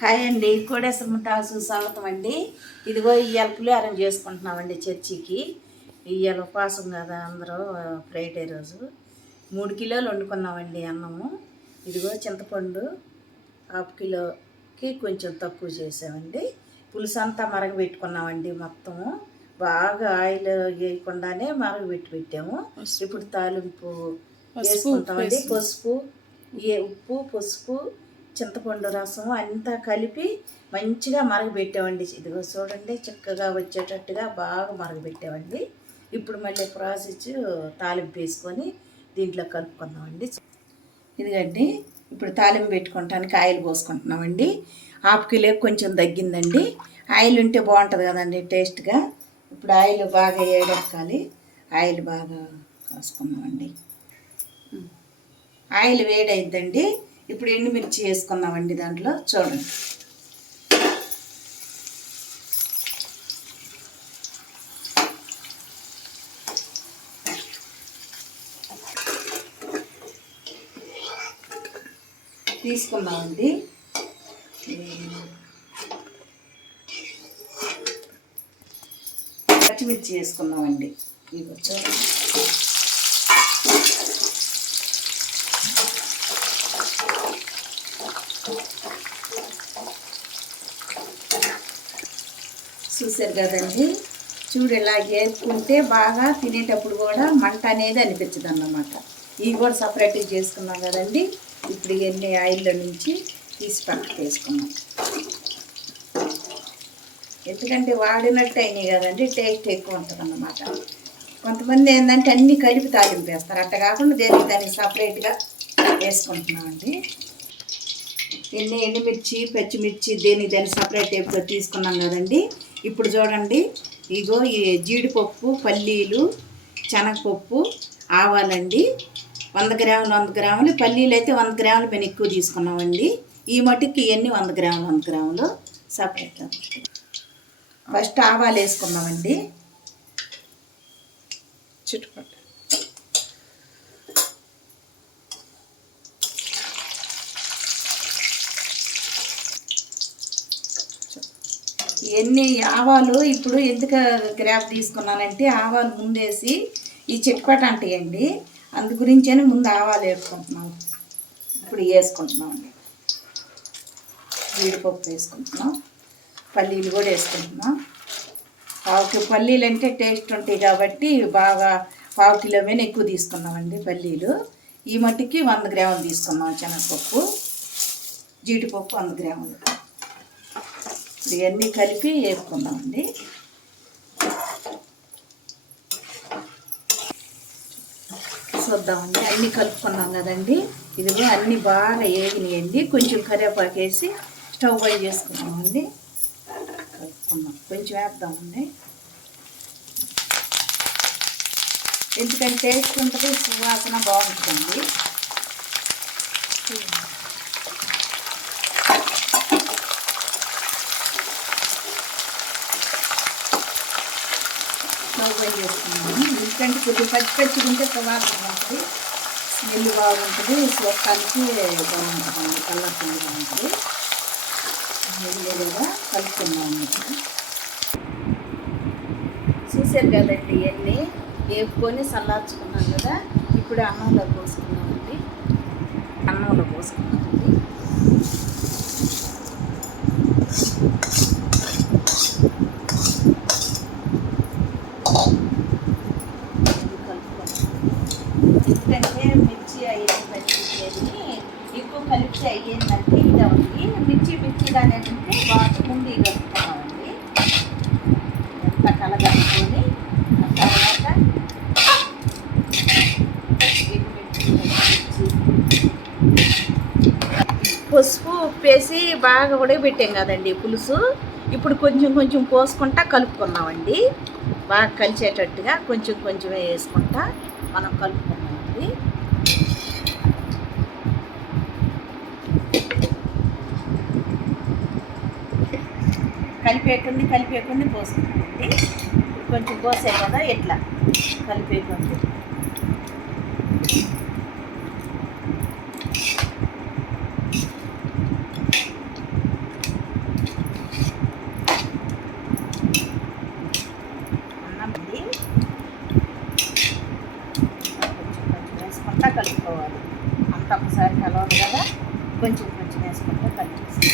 Hi అండి, Kodeswara toss స్వాగతం అండి. ఇదిగో ఇవాళ పులిహారం చేసుకుంటున్నామండి చర్చికి. ఇవాళ ఉపవాసం కదా, అందరూ ఫ్రైడే రోజు 3 కిలోలు వండుకున్నామండి అన్నము. ఇదిగో చింతపండు 1/2 కిలోకి కొంచెం తక్కువ చేసామండి. పులుసు అంతా మరగబెట్టుకున్నామండి. మొత్తము బాగా ఆయిల్ వేయకుండానే పెట్టాము. ఇప్పుడు తాలింపు వేసుకుంటామండి. పసుపు, ఉప్పు, పసుపు, చింతపండు రసం అంతా కలిపి మంచిగా మరగబెట్టామండి. ఇదిగో చూడండి, చక్కగా వచ్చేటట్టుగా బాగా మరగబెట్టామండి. ఇప్పుడు మళ్ళీ ప్రాసెస్ తాలింపు వేసుకొని దీంట్లో కలుపుకుందామండి. ఇదిగండి, ఇప్పుడు తాలింపు పెట్టుకోవటానికి ఆయిల్ పోసుకుంటున్నామండి. 1/2 కిలోకి కొంచెం తగ్గిందండి. ఆయిల్ ఉంటే బాగుంటుంది కదండి టేస్ట్గా. ఇప్పుడు ఆయిల్ బాగా వేడెక్కాలి. ఆయిల్ బాగా కాసుకున్నామండి. ఆయిల్ వేడైద్దండి. ఇప్పుడు ఎండుమిర్చి వేసుకున్నామండి దాంట్లో. చూడండి, తీసుకున్నామండి. పచ్చిమిర్చి వేసుకున్నామండి. ఇవి చూడండి, చూసారు కదండి. చూడు, ఇలా వేసుకుంటే బాగా తినేటప్పుడు కూడా మంట అనేది అనిపించదు అన్నమాట. ఇవి కూడా సపరేట్గా చేసుకున్నాం కదండి. ఇప్పుడు ఇవన్నీ ఆయిల్లో నుంచి తీసి పక్కకు వేసుకున్నాం. ఎందుకంటే వాడినట్టు అయినాయి కదండి, టేస్ట్ ఎక్కువ ఉంటుంది అన్నమాట. కొంతమంది ఏంటంటే అన్నీ కలిపి తాలింపు వేస్తారు. అట్ట కాకుండా దానికి సపరేట్గా వేసుకుంటున్నామండి. ఎన్ని ఎండుమిర్చి, పచ్చిమిర్చి దాన్ని సపరేట్ టైప్గా తీసుకున్నాం కదండి. ఇప్పుడు చూడండి, ఇగో ఈ జీడిపప్పు, పల్లీలు, శనగపప్పు, ఆవాలండి 100 గ్రాములు 100 గ్రాములు. పల్లీలు అయితే 100 గ్రాములు మేము ఎక్కువ తీసుకున్నామండి. ఈ మటుకి ఇవన్నీ 100 గ్రాములు 100 గ్రాములు సపరేట్గా. ఫస్ట్ ఆవాలు వేసుకున్నామండి. చుట్టుపక్కల ఇవన్నీ ఆవాలు ఇప్పుడు ఎందుకు గ్రాప్ తీసుకున్నానంటే, ఆవాలు ముందేసి ఈ చిట్పట అంటాయండి. అందు గురించని ముందు ఆవాలు వేసుకుంటున్నాం. ఇప్పుడు వేసుకుంటున్నామండి. జీడిపప్పు వేసుకుంటున్నాం, పల్లీలు కూడా వేసుకుంటున్నాం. 1/2 పల్లీలు అంటే టేస్ట్ ఉంటాయి కాబట్టి బాగా 1/2 కిలో మీద ఎక్కువ తీసుకున్నామండి పల్లీలు. ఈ మట్టికి 100 గ్రాములు తీసుకున్నాం. శనగపప్పు, జీడిపప్పు 100 గ్రాములు. ఇవన్నీ కలిపి వేసుకుందామండి. చూద్దామండి, అన్నీ కలుపుకున్నాం కదండి. ఇదిగో అన్నీ బాగా వేగినాయండి. కొంచెం కరివేపాకు వేసి స్టవ్ పై చేసుకున్నామండి. కలుపుకున్నాం, కొంచెం వేద్దామండి. ఎందుకంటే టేస్ట్ ఉంటుంది, సువాసన బాగుంటుందండి. స్టవ్ పై చేసుకున్నాము. ఎందుకంటే కొద్దిగా పచ్చి ఉంటే సువాసన ఉంటుంది, స్మెల్ బాగుంటుంది, చూడటానికి బాగుంటుందండి, కలర్ఫుల్ బాగుంటుంది. మెల్లిగా కలుపుకున్నాము. చూసారు కదండి, ఇవన్నీ వేపుకొని చల్లార్చుకున్నాం కదా. ఇప్పుడు అన్నంలో పోసుకున్నామండి. అన్నంలో పోసుకున్నామండి. ఎందుకంటే మిర్చి అయ్యేది ఎక్కువ కలిపి అయ్యిందంటే ఇది ఉంది. మిర్చి దాని అంటే బాగా ముందు కలుపుకున్నామండి. ఎంత కలగలుపుకొని తర్వాత పసుపు ఉప్పేసి బాగా ఉడకబెట్టాం కదండి పులుసు. ఇప్పుడు కొంచెం కొంచెం పోసుకుంటా కలుపుకున్నామండి. బాగా కలిసేటట్టుగా కొంచెం కొంచెమే వేసుకుంటా మనం కలుపుకున్నామండి. కలిపేకుంది పోసుకున్నామండి. కొంచెం పోసే కదా, ఎట్లా కలిపేకుంది. కలుపుకోవాలి. అంత ఒకసారి కలవాలి కదా, కొంచెం కొంచెం వేసుకుంటే కలిపేసి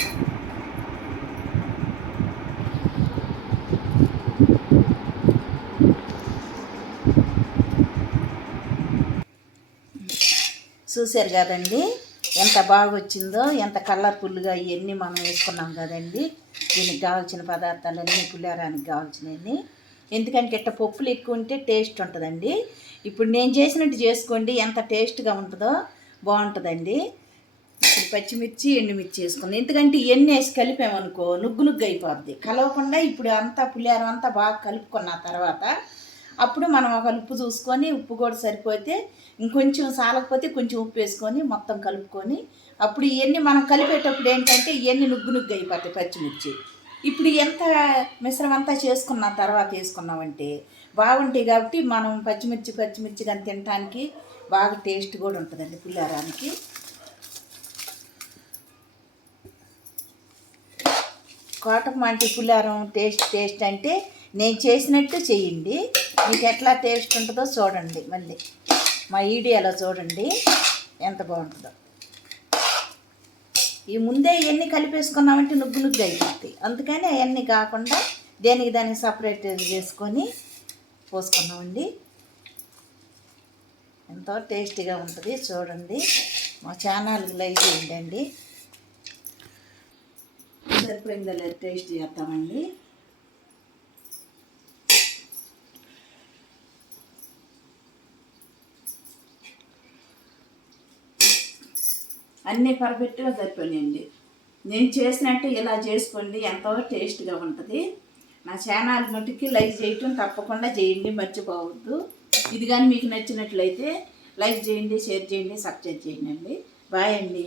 చూశారు కదండి ఎంత బాగా వచ్చిందో, ఎంత కలర్ఫుల్గా ఇవన్నీ మనం వేసుకున్నాం కదండి. దీనికి కావాల్సిన పదార్థాలన్నీ పులిహోరానికి కావాల్సినవన్నీ. ఎందుకంటే ఇట్ట పప్పులు ఎక్కువ ఉంటే టేస్ట్ ఉంటుందండి. ఇప్పుడు నేను చేసినట్టు చేసుకోండి, ఎంత టేస్ట్గా ఉంటుందో బాగుంటుందండి. ఇప్పుడు పచ్చిమిర్చి ఎండుమిర్చి వేసుకుంది, ఎందుకంటే ఇవన్నీ వేసి కలిపామనుకో నుగ్గు నుగ్గు అయిపోద్ది. కలవకుండా ఇప్పుడు అంతా పులిహోర అంతా బాగా కలుపుకున్న తర్వాత అప్పుడు మనం ఒక ఉప్పు చూసుకొని, ఉప్పు కూడా సరిపోతే ఇంకొంచెం సాలకపోతే కొంచెం ఉప్పు వేసుకొని మొత్తం కలుపుకొని, అప్పుడు ఇవన్నీ మనం కలిపేటప్పుడు ఏంటంటే ఇవన్నీ నుగ్గు నుగ్గు అయిపోతాయి పచ్చిమిర్చి. ఇప్పుడు ఎంత మిశ్రమం అంతా చేసుకున్న తర్వాత వేసుకున్నామంటే బాగుంటాయి. కాబట్టి మనం పచ్చిమిర్చి కానీ తినడానికి బాగా టేస్ట్ కూడా ఉంటుందండి పులిహోరానికి. కోటమంటి పులిహోరం టేస్ట్ అంటే నేను చేసినట్టు చేయండి, మీకు ఎట్లా టేస్ట్ ఉంటుందో చూడండి. మళ్ళీ మా వీడియోలో చూడండి ఎంత బాగుంటుందో. ఈ ముందే ఇవన్నీ కలిపేసుకున్నామంటే నుగ్గు నుగ్గు అయిపోతాయి. అందుకని అవన్నీ కాకుండా దానికి సపరేట్ చేసుకొని పోసుకున్నామండి. ఎంతో టేస్టీగా ఉంటుంది. చూడండి, మా ఛానల్కి లైక్ చేయండి. సరిపోయిందా లేదు టేస్ట్ చేస్తామండి. అన్నీ పర్ఫెక్ట్గా సరిపోయాయండి. నేను చేసినట్టు ఇలా చేసుకోండి, ఎంతో టేస్ట్గా ఉంటుంది. నా ఛానల్ మటుకి లైక్ చేయటం తప్పకుండా చేయండి, మర్చిపోవద్దు. ఇది కానీ మీకు నచ్చినట్లయితే లైక్ చేయండి, షేర్ చేయండి, సబ్స్క్రైబ్ చేయండి. బాయ్ అండి.